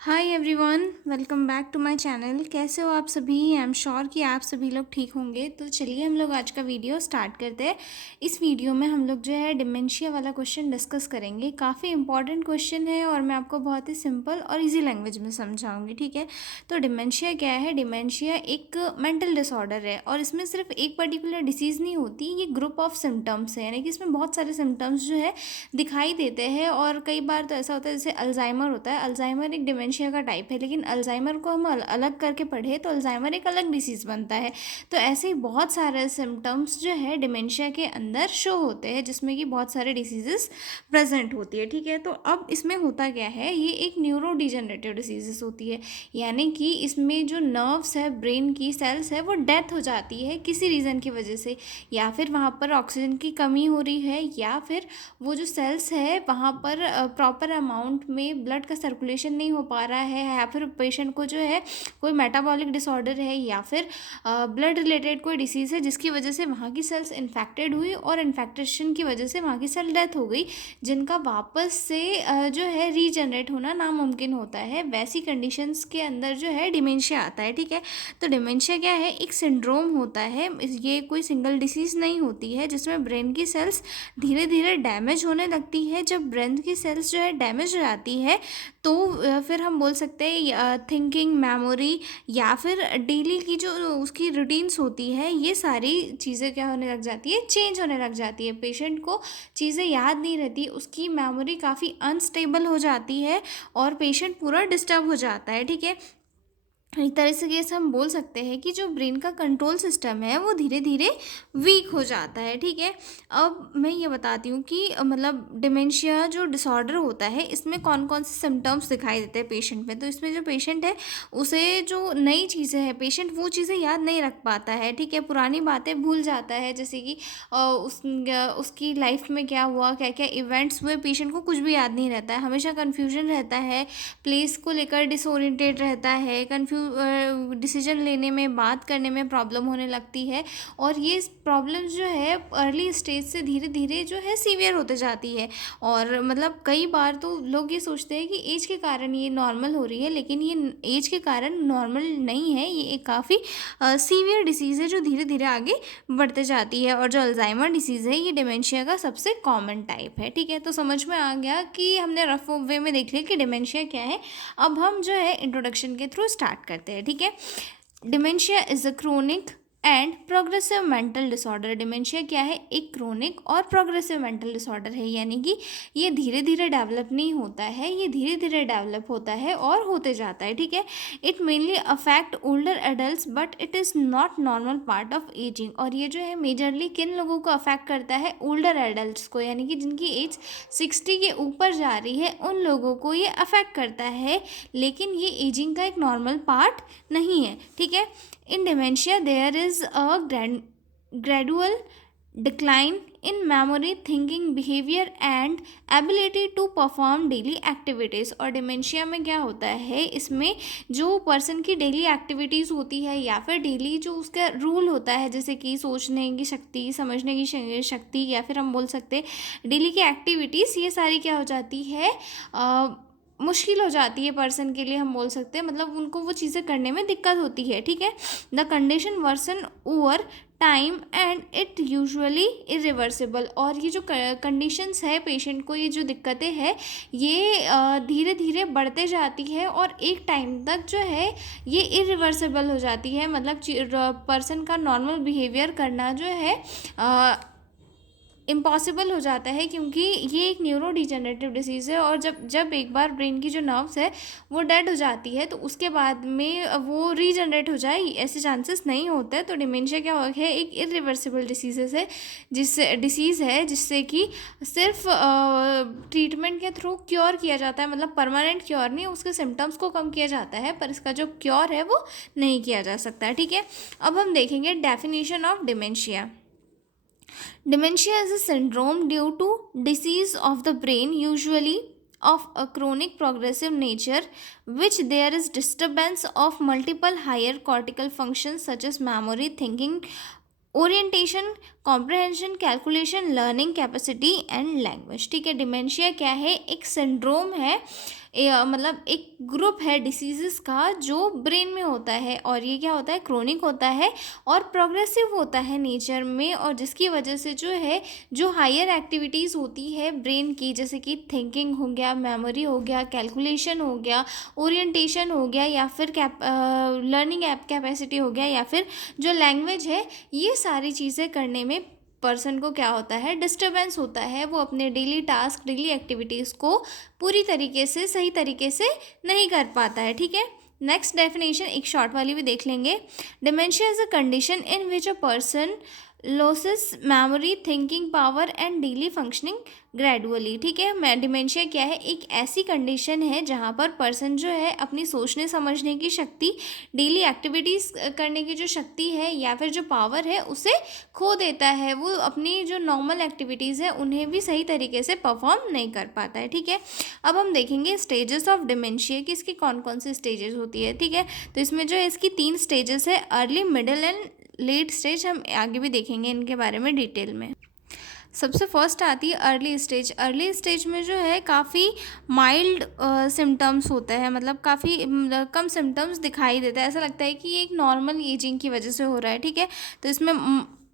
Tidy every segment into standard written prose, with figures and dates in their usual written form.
Hi everyone, welcome back to my channel. कैसे हो आप सभी? आई एम श्योर कि आप सभी लोग ठीक होंगे। तो चलिए हम लोग आज का वीडियो स्टार्ट करते हैं। इस वीडियो में हम लोग जो है डिमेंशिया वाला क्वेश्चन डिस्कस करेंगे। काफ़ी इंपॉर्टेंट क्वेश्चन है और मैं आपको बहुत ही सिंपल और इजी लैंग्वेज में समझाऊंगी, ठीक है। तो डिमेंशिया क्या है? डिमेंशिया एक मेंटल डिसऑर्डर है और इसमें सिर्फ एक पर्टिकुलर डिसीज़ नहीं होती, ये ग्रुप ऑफ सिम्टम्स है, यानी कि इसमें बहुत सारे सिम्टम्स जो है दिखाई देते हैं। और कई बार तो ऐसा होता है, जैसे अल्जाइमर होता है, अल्जाइमर एक डिमेंशिया का टाइप है, लेकिन अल्जाइमर को हम अलग करके पढ़े तो अल्जाइमर एक अलग डिसीज़ बनता है। तो ऐसे ही बहुत सारे सिम्टम्स जो है डिमेंशिया के अंदर शो होते हैं, जिसमें कि बहुत सारे डिसीजेस प्रेजेंट होती है, ठीक है। तो अब इसमें होता क्या है, ये एक न्यूरो डिजेनरेटिव डिसीजेस होती है, यानी कि इसमें जो नर्व्स है, ब्रेन की सेल्स है, वो डेथ हो जाती है किसी रीज़न की वजह से, या फिर वहाँ पर ऑक्सीजन की कमी हो रही है, या फिर वो जो सेल्स है वहाँ पर प्रॉपर अमाउंट में ब्लड का सर्कुलेशन नहीं हो पा रहा है, या फिर पेशेंट को जो है कोई मेटाबॉलिक डिसऑर्डर है, या फिर ब्लड रिलेटेड कोई डिसीज़ है जिसकी वजह से वहाँ की सेल्स इन्फेक्टेड हुई और इन्फेक्टेशन की वजह से वहाँ की सेल डेथ हो गई, जिनका वापस से जो है रीजनरेट होना नामुमकिन होता है। वैसी कंडीशंस के अंदर जो है डिमेंशिया आता है, ठीक है। तो डिमेंशिया क्या है? एक सिंड्रोम होता है, ये कोई सिंगल डिसीज़ नहीं होती है, जिसमें ब्रेन की सेल्स धीरे धीरे डैमेज होने लगती है। जब ब्रेन की सेल्स जो है डैमेज हो जाती है तो फिर हम बोल सकते हैं थिंकिंग, मेमोरी, या फिर डेली की जो उसकी रूटीन्स होती है, ये सारी चीज़ें क्या होने लग जाती है, चेंज होने लग जाती है। पेशेंट को चीज़ें याद नहीं रहती, उसकी मेमोरी काफ़ी अनस्टेबल हो जाती है और पेशेंट पूरा डिस्टर्ब हो जाता है, ठीक है। एक तरह से ये हम बोल सकते हैं कि जो ब्रेन का कंट्रोल सिस्टम है वो धीरे धीरे वीक हो जाता है, ठीक है। अब मैं ये बताती हूँ कि मतलब डिमेंशिया जो डिसऑर्डर होता है, इसमें कौन कौन से सिम्टम्स दिखाई देते हैं पेशेंट में। तो इसमें जो पेशेंट है उसे जो नई चीज़ें हैं, पेशेंट वो चीज़ें याद नहीं रख पाता है, ठीक है। पुरानी बातें भूल जाता है, जैसे कि उसकी लाइफ में क्या हुआ, क्या क्या इवेंट्स हुए, पेशेंट को कुछ भी याद नहीं रहता है। हमेशा कन्फ्यूजन रहता है, प्लेस को लेकर डिसोरिएंटेड रहता है, डिसीजन लेने में, बात करने में प्रॉब्लम होने लगती है। और ये प्रॉब्लम जो है अर्ली स्टेज से धीरे धीरे जो है सीवियर होते जाती है। और मतलब कई बार तो लोग ये सोचते हैं कि एज के कारण ये नॉर्मल हो रही है, लेकिन ये एज के कारण नॉर्मल नहीं है, ये एक काफ़ी सीवियर डिसीज़ है जो धीरे धीरे आगे बढ़ते जाती है। और जो अल्जाइमर डिसीज़ है, ये डिमेंशिया का सबसे कॉमन टाइप है, ठीक है। तो समझ में आ गया कि हमने रफ वे में देख लिया कि डिमेंशिया क्या है। अब हम जो है इंट्रोडक्शन के थ्रू स्टार्ट करते हैं, ठीक है। Dementia is a chronic and progressive mental disorder. Dementia क्या है? एक क्रोनिक और प्रोग्रेसिव मेंटल डिसऑर्डर है, यानी कि ये धीरे धीरे डेवलप नहीं होता है, ये धीरे धीरे डेवलप होता है और होते जाता है, ठीक है। It mainly affect older adult but it is not normal part of ageing. और ये जो है मेजरली किन लोगों को अफेक्ट करता है? ओल्डर एडल्ट को, यानी कि जिनकी एज 60 के ऊपर जा रही है, उन लोगों को ये अफेक्ट करता है, लेकिन ये एजिंग का एक नॉर्मल पार्ट नहीं है, ठीक है। In dementia, there is a gradual decline in memory, thinking, behavior and ability to perform daily activities। और डिमेंशिया में क्या होता है, इसमें जो पर्सन की डेली एक्टिविटीज़ होती है, या फिर डेली जो उसका रूल होता है, जैसे कि सोचने की शक्ति, समझने की शक्ति, या फिर हम बोल सकते हैं डेली की एक्टिविटीज़, ये सारी क्या हो जाती है, मुश्किल हो जाती है पर्सन के लिए, हम बोल सकते हैं। मतलब उनको वो चीज़ें करने में दिक्कत होती है, ठीक है। The condition worsen over time and it usually irreversible. और ये जो कंडीशंस है, पेशेंट को ये जो दिक्कतें हैं, ये धीरे धीरे बढ़ते जाती है और एक टाइम तक जो है ये इरिवर्सिबल हो जाती है। मतलब पर्सन का नॉर्मल बिहेवियर करना जो है इम्पॉसिबल हो जाता है, क्योंकि ये एक न्यूरो डिजेनरेटिव डिसीज़ है। और जब जब एक बार ब्रेन की जो नर्व्स है वो डेड हो जाती है, तो उसके बाद में वो रीजनरेट हो जाए ऐसे चांसेस नहीं होते। तो डिमेंशिया क्या है, एक इरिवर्सिबल डिसीज़ है जिससे कि सिर्फ ट्रीटमेंट के थ्रू क्योर किया जाता है। मतलब परमानेंट क्योर नहीं, उसके सिम्टम्स को कम किया जाता है, पर इसका जो क्योर है वो नहीं किया जा सकता, ठीक है। अब हम देखेंगे definition of dementia. Dementia is a syndrome due to disease of the brain, usually of a chronic progressive nature, which there is disturbance of multiple higher cortical functions such as memory, thinking, orientation, comprehension, calculation, learning capacity and language, ठीक है। Dementia क्या है? एक syndrome है मतलब एक group है diseases का जो ब्रेन में होता है, और ये क्या होता है, क्रोनिक होता है और प्रोग्रेसिव होता है नेचर में, और जिसकी वजह से जो है जो हायर एक्टिविटीज़ होती है ब्रेन की, जैसे कि थिंकिंग हो गया, मेमोरी हो गया, कैलकुलेशन हो गया, ओरिएंटेशन हो गया, या फिर लर्निंग ऐप कैपेसिटी हो गया, या फिर जो लैंग्वेज है, ये सारी चीज़ें करने में पर्सन को क्या होता है, डिस्टर्बेंस होता है। वो अपने डेली टास्क, डेली एक्टिविटीज़ को पूरी तरीके से, सही तरीके से नहीं कर पाता है। ठीक है, नेक्स्ट डेफिनेशन एक शॉर्ट वाली भी देख लेंगे। Dementia is a condition in which a person losses memory, thinking power and daily functioning gradually. ठीक है, डिमेंशिया क्या है, एक ऐसी कंडीशन है जहाँ पर पर्सन जो है अपनी सोचने समझने की शक्ति, डेली एक्टिविटीज़ करने की जो शक्ति है या फिर जो पावर है उसे खो देता है। वो अपनी जो नॉर्मल एक्टिविटीज़ है उन्हें भी सही तरीके से परफॉर्म नहीं कर पाता है। ठीक है, अब हम देखेंगे स्टेजेस ऑफ डिमेंशिया कि इसकी कौन कौन सी स्टेजेस होती है। ठीक है, तो इसमें जो है इसकी 3 स्टेजेस है, early, middle and let stage. हम आगे भी देखेंगे इनके बारे में डिटेल में। सबसे फर्स्ट आती है अर्ली स्टेज। अर्ली स्टेज में जो है काफ़ी माइल्ड सिम्टम्स होते हैं, मतलब काफ़ी कम सिम्टम्स दिखाई देता है, ऐसा लगता है कि ये एक नॉर्मल एजिंग की वजह से हो रहा है। ठीक है, तो इसमें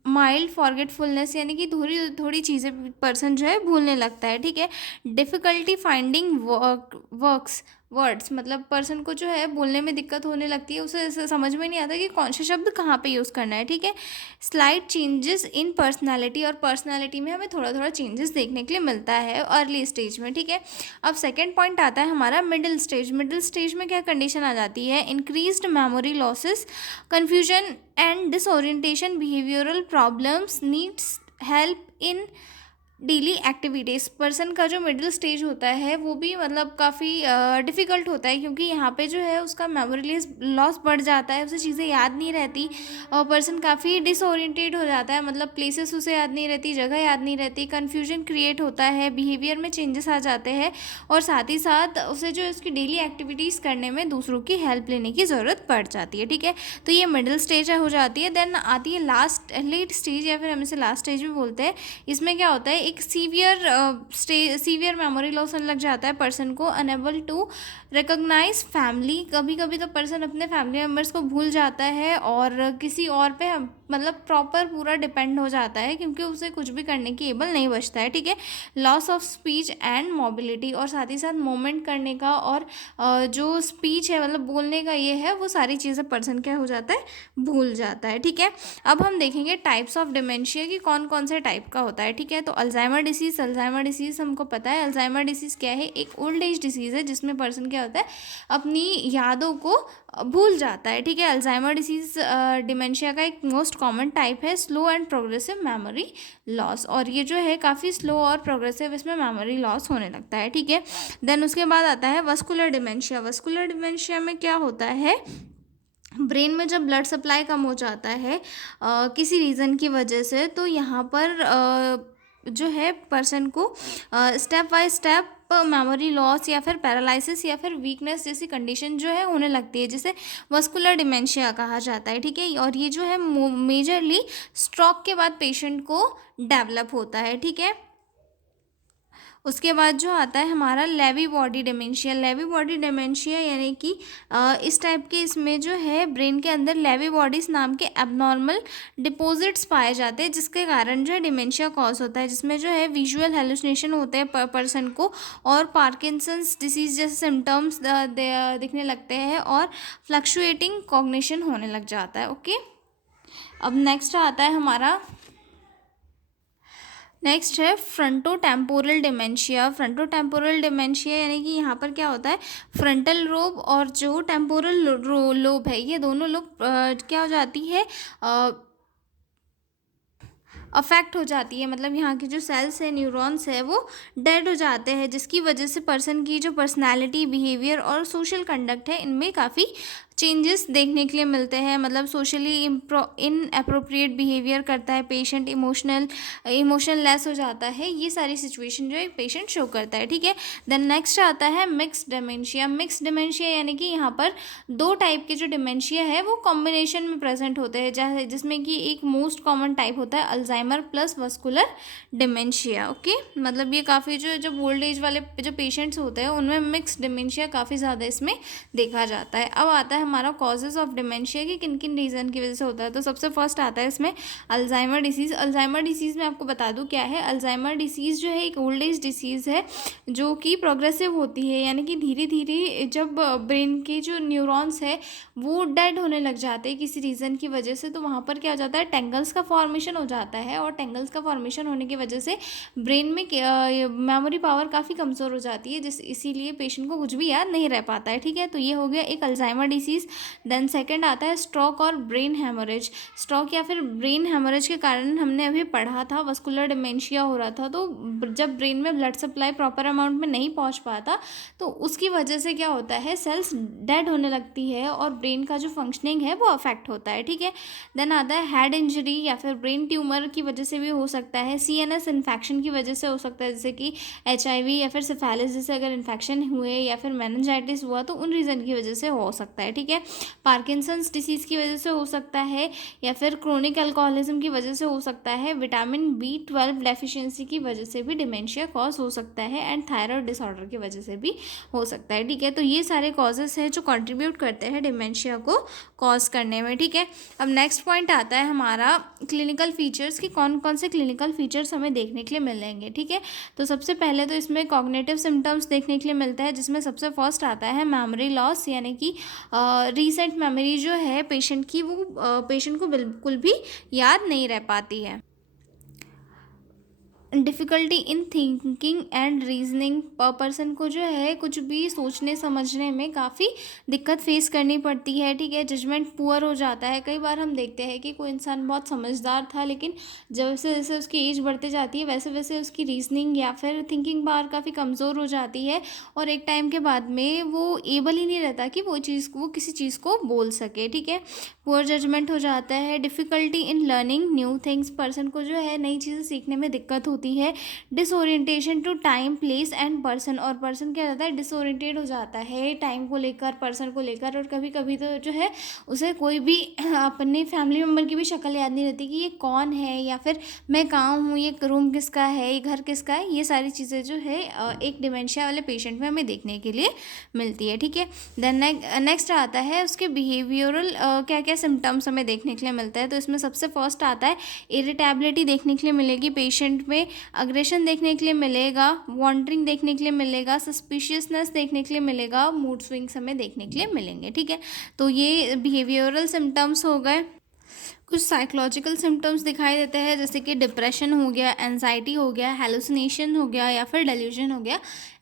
माइल्ड फॉरगेटफुलनेस, यानी कि थोड़ी थोड़ी चीज़ें पर्सन जो है भूलने लगता है। ठीक है, डिफ़िकल्टी फाइंडिंग वर्ड्स, मतलब पर्सन को जो है बोलने में दिक्कत होने लगती है, उसे ऐसे समझ में नहीं आता कि कौन सा शब्द कहाँ पे यूज़ करना है। ठीक है, स्लाइट चेंजेस इन पर्सनालिटी, और पर्सनालिटी में हमें थोड़ा थोड़ा चेंजेस देखने के लिए मिलता है अर्ली स्टेज में। ठीक है, अब सेकेंड पॉइंट आता है हमारा मिडिल स्टेज। मिडिल स्टेज में क्या कंडीशन आ जाती है, increased memory losses, confusion and disorientation, behavioural problems, needs help in daily activities. Person का जो मिडिल स्टेज होता है वो भी मतलब काफ़ी डिफ़िकल्ट होता है, क्योंकि यहाँ पे जो है उसका मेमोरी लॉस बढ़ जाता है, उसे चीज़ें याद नहीं रहती, और पर्सन काफ़ी डिसओरिएंटेड हो जाता है, मतलब प्लेसेस उसे याद नहीं रहती, जगह याद नहीं रहती, कन्फ्यूजन क्रिएट होता है, बिहेवियर में चेंजेस आ जाते हैं, और साथ ही साथ उसे जो उसकी डेली एक्टिविटीज़ करने में दूसरों की हेल्प लेने की ज़रूरत पड़ जाती है। ठीक है, तो ये मिडिल स्टेज हो जाती है। देन आती है लास्ट लेट स्टेज, या फिर हम इसे लास्ट स्टेज भी बोलते हैं। इसमें क्या होता है, एक सीवियर मेमोरी लॉस होने लग जाता है पर्सन को, अनेबल टू रिकॉग्नाइज फैमिली। कभी कभी तो पर्सन अपने फैमिली मेम्बर्स को भूल जाता है और किसी और पे मतलब प्रॉपर पूरा डिपेंड हो जाता है, क्योंकि उसे कुछ भी करने की एबल नहीं बचता है। ठीक है, loss of speech and mobility, और साथ ही साथ मूवमेंट करने का और जो स्पीच है मतलब बोलने का ये है, वो सारी चीज़ें पर्सन क्या हो जाता है, भूल जाता है। ठीक है, अब हम देखेंगे टाइप्स ऑफ डिमेंशिया कि कौन कौन से टाइप का होता है। ठीक है, तो अल्जाइमर डिसीज़ हमको पता है। अल्जाइमर डिसीज़ क्या है, एक ओल्ड एज डिसीज़ है जिसमें पर्सन क्या होता है, अपनी यादों को भूल जाता है। ठीक है, अल्जाइमर डिसीज़ डिमेंशिया का एक मोस्ट कॉमन टाइप है, slow and progressive memory loss, और ये जो है काफ़ी स्लो और प्रोग्रेसिव इसमें मेमोरी लॉस होने लगता है। ठीक है, देन उसके बाद आता है वस्कुलर डिमेंशिया। वस्कुलर डिमेंशिया में क्या होता है, ब्रेन में जब ब्लड सप्लाई कम हो जाता है किसी रीज़न की वजह से, तो यहाँ पर जो है पर्सन को step by step memory loss या फिर पैरालिसिस या फिर वीकनेस जैसी कंडीशन जो है होने लगती है, जिसे वस्कुलर डिमेंशिया कहा जाता है। ठीक है, और ये जो है मेजरली स्ट्रोक के बाद पेशेंट को डेवलप होता है। ठीक है, उसके बाद जो आता है हमारा Lewy body dementia. Lewy body dementia यानी कि इस टाइप के इसमें जो है ब्रेन के अंदर लेवी बॉडीज नाम के एबनॉर्मल डिपॉजिट्स पाए जाते हैं, जिसके कारण जो है डिमेंशिया कॉज होता है, जिसमें जो है विजुअल हेलुसिनेशन होते हैं पर्सन को, और पार्किंसंस डिसीज जैसे सिम्टम्स दिखने लगते हैं, और फ्लक्चुएटिंग कॉग्निशन होने लग जाता है। ओके, अब नेक्स्ट आता है हमारा नेक्स्ट है fronto temporal dementia. Fronto temporal dementia यानी कि यहाँ पर क्या होता है, फ्रंटल लोब और जो टेम्पोरल लोब है, ये दोनों लोब क्या हो जाती है, अफेक्ट हो जाती है, मतलब यहाँ की जो सेल्स है, न्यूरॉन्स है, वो डेड हो जाते हैं, जिसकी वजह से पर्सन की जो पर्सनालिटी, बिहेवियर और सोशल कंडक्ट है, इनमें काफ़ी चेंजेस देखने के लिए मिलते हैं, मतलब सोशली इन अप्रोप्रिएट बिहेवियर करता है पेशेंट, इमोशनल लेस हो जाता है, ये सारी सिचुएशन जो है पेशेंट शो करता है, ठीक है। देन नेक्स्ट आता है मिक्स्ड डिमेंशिया। मिक्स्ड डिमेंशिया यानी कि यहाँ पर दो टाइप के जो डिमेंशिया है वो कॉम्बिनेशन में प्रेजेंट होते हैं, जैसे जिसमें कि एक मोस्ट कॉमन टाइप होता है Alzheimer plus vascular dementia. Okay, मतलब ये काफ़ी जो जब ओल्ड एज वाले जो पेशेंट्स होते हैं उनमें मिक्स्ड डिमेंशिया काफ़ी ज़्यादा इसमें देखा जाता है। अब आता है हमारा कॉजेज ऑफ डिमेंशिया कि किन किन रीज़न की वजह से होता है। तो सबसे फर्स्ट आता है इसमें अल्जाइमर डिसीज़। अल्जाइमर डिसीज़ में आपको बता दूं क्या है। अल्जाइमर डिसीज़ जो है एक ओल्ड एज डिसीज़ है जो कि प्रोग्रेसिव होती है, यानी कि धीरे धीरे जब ब्रेन के जो न्यूरॉन्स है वो डेड होने लग जाते हैं किसी रीज़न की वजह से, तो वहाँ पर क्या हो जाता है, टेंगल्स का फॉर्मेशन हो जाता है, और टेंगल्स का फॉर्मेशन होने की वजह से ब्रेन में मेमोरी पावर काफ़ी कमज़ोर हो जाती है, इसीलिए पेशेंट को कुछ भी याद नहीं रह पाता है, ठीक है। तो ये हो गया एक अल्जाइमर डिसीज़। देन सेकंड आता है स्ट्रोक और ब्रेन हेमोरेज। स्ट्रोक या फिर ब्रेन हेमोरेज के कारण हमने अभी पढ़ा था वस्कुलर डिमेंशिया हो रहा था, तो जब ब्रेन में ब्लड सप्लाई प्रॉपर अमाउंट में नहीं पहुंच पाता तो उसकी वजह से क्या होता है, सेल्स डेड होने लगती है और ब्रेन का जो फंक्शनिंग है वो अफेक्ट होता है, ठीक है। देन आता है हेड इंजरी या फिर ब्रेन ट्यूमर की वजह से भी हो सकता है, CNS इन्फेक्शन की वजह से हो सकता है, जैसे कि HIV या फिर सिफेलिस जैसे अगर इन्फेक्शन हुए या फिर मेनिंजाइटिस हुआ तो उन रीज़न की वजह से हो सकता है, ठीक है। पार्किंसंस डिसीज़ की वजह से हो सकता है, या फिर क्रोनिक अल्कोहलिज्म की वजह से हो सकता है, विटामिन B12 डेफिशिएंसी की वजह से भी डिमेंशिया कॉज हो सकता है, एंड थायराइड डिसऑर्डर की वजह से भी हो सकता है, ठीक है। तो ये सारे कॉजेस हैं जो कंट्रीब्यूट करते हैं डिमेंशिया को कॉज करने में, ठीक है। अब नेक्स्ट पॉइंट आता है हमारा क्लिनिकल फीचर्स कि कौन कौन से क्लिनिकल फीचर्स हमें देखने के लिए मिलेंगे, ठीक है। तो सबसे पहले तो इसमें कॉग्निटिव सिम्टम्स देखने के लिए मिलता है, जिसमें सबसे फर्स्ट आता है मेमोरी लॉस, यानी कि रीसेंट मेमोरी जो है पेशेंट की वो पेशेंट को बिल्कुल भी याद नहीं रह पाती है। Difficulty in thinking and reasoning, person को जो है कुछ भी सोचने समझने में काफ़ी दिक्कत फेस करनी पड़ती है, ठीक है। जजमेंट पुअर हो जाता है। कई बार हम देखते हैं कि कोई इंसान बहुत समझदार था, लेकिन जैसे जैसे उसकी एज बढ़ती जाती है वैसे वैसे उसकी रीजनिंग या फिर थिंकिंग पावर काफ़ी कमज़ोर हो जाती है, और एक टाइम के बाद में वो एबल ही नहीं रहता कि वो किसी चीज़ को बोल सके, ठीक है। पुअर जजमेंट हो जाता है। Difficulty in learning new things, person को जो है नई चीज़ें सीखने में दिक्कत होती है। Disorientation to time place and person, और पर्सन क्या रहता है, डिसओरिएंटेड हो जाता है टाइम को लेकर, पर्सन को लेकर, और कभी कभी तो जो है उसे कोई भी अपने फैमिली मेम्बर की भी शक्ल याद नहीं रहती कि ये कौन है, या फिर मैं कहाँ हूँ, ये रूम किसका है, ये घर किसका है। ये सारी चीज़ें जो है एक डिमेंशिया वाले पेशेंट में हमें देखने के लिए मिलती है, ठीक है। देन नेक्स्ट आता है उसके बिहेवियरल क्या क्या सिम्टम्स हमें देखने के लिए मिलता है। तो इसमें सबसे फर्स्ट आता है इरिटेबिलिटी देखने के लिए मिलेगी पेशेंट में, अग्रेशन देखने के लिए मिलेगा, वॉन्डरिंग देखने के लिए मिलेगा, सस्पिशियसनेस देखने के लिए मिलेगा, मूड स्विंग्स हमें देखने के लिए मिलेंगे, ठीक है। तो ये बिहेवियरल सिम्टम्स हो गए। कुछ साइकोलॉजिकल सिम्टम्स दिखाई देते हैं, जैसे कि डिप्रेशन हो गया, एंजाइटी हो गया, हेलुसिनेशन हो गया, या फिर डेल्यूजन हो गया।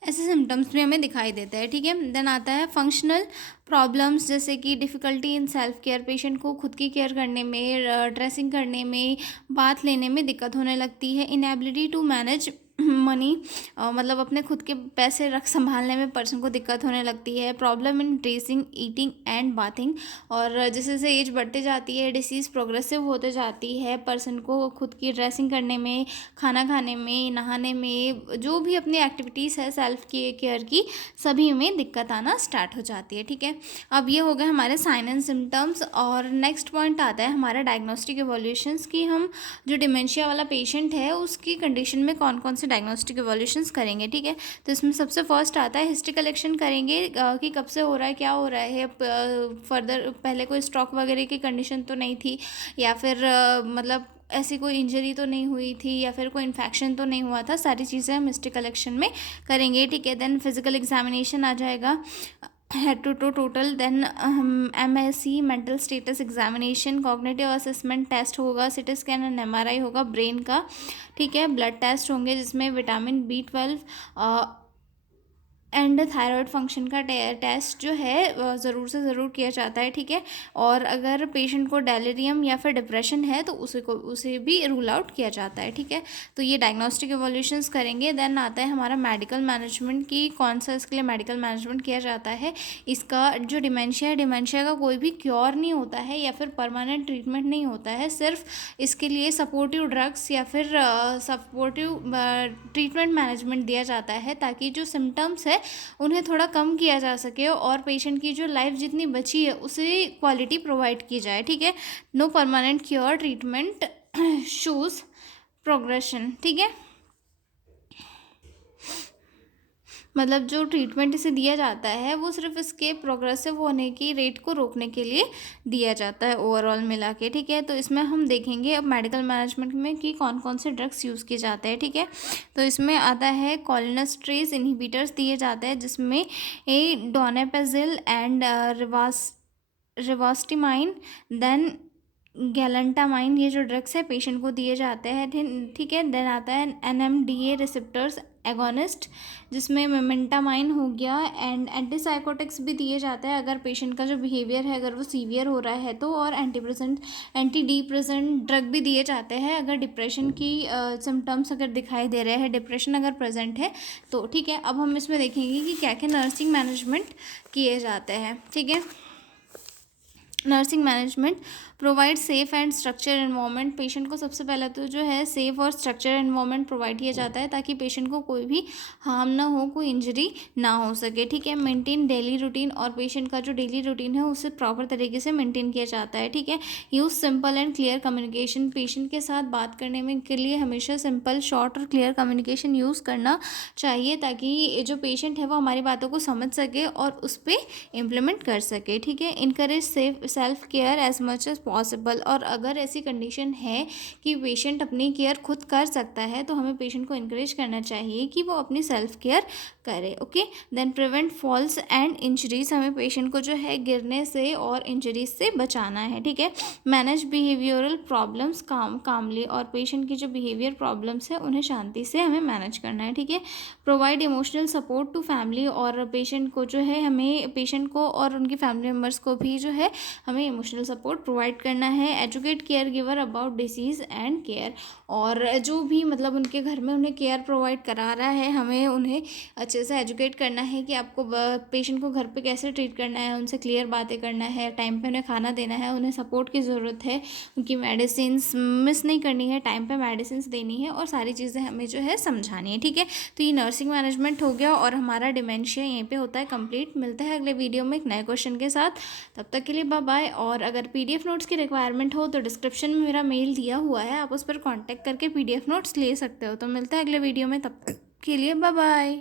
ऐसे सिम्टम्स भी हमें दिखाई देते हैं, ठीक है। देन आता है फंक्शनल प्रॉब्लम्स, जैसे कि difficulty in self care, patient को खुद की केयर करने में, ड्रेसिंग करने में, बाथ लेने में दिक्कत होने लगती है। इनएबिलिटी टू मैनेज मनी, मतलब अपने खुद के पैसे संभालने में पर्सन को दिक्कत होने लगती है। Problem in dressing, eating and bathing, और जैसे जैसे एज बढ़ते जाती है डिसीज़ प्रोग्रेसिव होते जाती है, पर्सन को खुद की ड्रेसिंग करने में, खाना खाने में, नहाने में, जो भी अपनी एक्टिविटीज़ है सेल्फ की केयर की, सभी में दिक्कत आना स्टार्ट हो जाती है, ठीक है। अब ये हो गए हमारे साइन एंड सिम्टम्स, और नेक्स्ट पॉइंट आता है हमारा डायग्नोस्टिक इवोल्यूशंस कि हम जो डिमेंशिया वाला पेशेंट है उसकी कंडीशन में कौन कौन से डायग्नोस्टिक इवोल्यूशंस करेंगे, ठीक है। तो इसमें सबसे फर्स्ट आता है हिस्ट्री कलेक्शन करेंगे कि कब से हो रहा है, क्या हो रहा है, फर्दर पहले कोई स्ट्रोक वगैरह की कंडीशन तो नहीं थी, या फिर मतलब ऐसी कोई इंजरी तो नहीं हुई थी, या फिर कोई इन्फेक्शन तो नहीं हुआ था। सारी चीज़ें हम हिस्ट्री कलेक्शन में करेंगे, ठीक है। देन फिजिकल एग्जामिनेशन आ जाएगा, head to total. Then MSc mental status examination, cognitive assessment test होगा, CT स्कैन एंड MRI होगा ब्रेन का, ठीक है। ब्लड टेस्ट होंगे जिसमें vitamin B12 and thyroid function का टेस्ट जो है ज़रूर से ज़रूर किया जाता है, ठीक है। और अगर पेशेंट को डेलिरियम या फिर डिप्रेशन है तो उसे भी रूल आउट किया जाता है, ठीक है। तो ये डायग्नोस्टिक एवोल्यूशंस करेंगे। देन आता है हमारा मेडिकल मैनेजमेंट की कौन सा इसके लिए मेडिकल मैनेजमेंट किया जाता है। इसका जो डिमेंशिया है, डिमेंशिया का कोई भी क्योर नहीं होता है या फिर परमानेंट ट्रीटमेंट नहीं होता है। सिर्फ इसके लिए सपोर्टिव ड्रग्स या फिर सपोर्टिव ट्रीटमेंट मैनेजमेंट दिया जाता है ताकि जो सिम्टम्स है उन्हें थोड़ा कम किया जा सके और पेशेंट की जो लाइफ जितनी बची है उसे क्वालिटी प्रोवाइड की जाए, ठीक है। No permanent cure treatment shows progression, ठीक है। मतलब जो ट्रीटमेंट इसे दिया जाता है वो सिर्फ इसके प्रोग्रेसिव होने की रेट को रोकने के लिए दिया जाता है ओवरऑल मिला के, ठीक है। तो इसमें हम देखेंगे अब मेडिकल मैनेजमेंट में कि कौन कौन से ड्रग्स यूज़ किए जाते हैं, ठीक है। तो इसमें आता है कॉलिनेस्ट्रेज इनहिबिटर्स दिए जाते हैं जिसमें डोनापेजिल एंड रिवास्टिमाइन देन गैलेंटामाइन, ये जो ड्रग्स है पेशेंट को दिए जाते हैं, ठीक है। देन आता है NMDA रिसेप्टर्स एगोनिस्ट जिसमें मेमेंटामाइन हो गया एंड एंटीसाइकोटिक्स भी दिए जाते हैं अगर पेशेंट का जो बिहेवियर है अगर वो सीवियर हो रहा है तो। और एंटी डिप्रेसेंट ड्रग भी दिए जाते हैं अगर डिप्रेशन की सिम्टम्स अगर दिखाई दे रहे हैं, डिप्रेशन अगर प्रेजेंट है तो, ठीक है। अब हम इसमें देखेंगे कि क्या क्या नर्सिंग मैनेजमेंट किए जाते हैं, ठीक है। Nursing management provide safe and structure environment. Patient को सबसे पहले तो जो है सेफ और स्ट्रक्चर एनवायरनमेंट प्रोवाइड किया जाता है ताकि पेशेंट को कोई भी हार्म ना हो, कोई इंजरी ना हो सके, ठीक है। मेंटेन डेली रूटीन और पेशेंट का जो डेली रूटीन है उसे प्रॉपर तरीके से मेंटेन किया जाता है, ठीक है। Use simple and clear communication. Patient के साथ बात करने में के लिए हमेशा सिंपल, शॉर्ट और क्लियर कम्युनिकेशन यूज़ करना चाहिए ताकि जो पेशेंट है वो हमारी बातों को समझ सके और उस पर इम्प्लीमेंट कर सके, ठीक है। Encourage self care as much as possible. और अगर ऐसी कंडीशन है कि पेशेंट अपनी केयर खुद कर सकता है तो हमें पेशेंट को इनकरेज करना चाहिए कि वो अपनी सेल्फ केयर करे, okay. Then prevent falls and injuries. हमें पेशेंट को जो है गिरने से और इंजरीज से बचाना है, ठीक है। मैनेज बिहेवियरल प्रॉब्लम्स कामली। और पेशेंट की जो बिहेवियर प्रॉब्लम्स है उन्हें शांति से हमें मैनेज करना है, ठीक है। Provide emotional support to family. और पेशेंट को जो है हमें पेशेंट को और उनकी फैमिली मेम्बर्स को भी जो है हमें इमोशनल सपोर्ट प्रोवाइड करना है। Educate care giver about disease and care. और जो भी मतलब उनके घर में उन्हें केयर प्रोवाइड करा रहा है हमें उन्हें अच्छे से एजुकेट करना है कि आपको पेशेंट को घर पे कैसे ट्रीट करना है, उनसे क्लियर बातें करना है, टाइम पे उन्हें खाना देना है, उन्हें सपोर्ट की ज़रूरत है, उनकी मेडिसिन्स मिस नहीं करनी है, टाइम पे मेडिसिन्स देनी है और सारी चीज़ें हमें जो है समझानी है, ठीक है। तो ये नर्सिंग मैनेजमेंट हो गया और हमारा डिमेंशिया यहीं पे होता है कंप्लीट। मिलता है अगले वीडियो में एक नए क्वेश्चन के साथ, तब तक के लिए बाय बाय। और अगर PDF नोट्स की रिक्वायरमेंट हो तो डिस्क्रिप्शन में मेरा मेल दिया हुआ है, आप उस पर कॉन्टैक्ट करके PDF नोट्स ले सकते हो। तो मिलता है अगले वीडियो में, तब तक के लिए बाय बाय।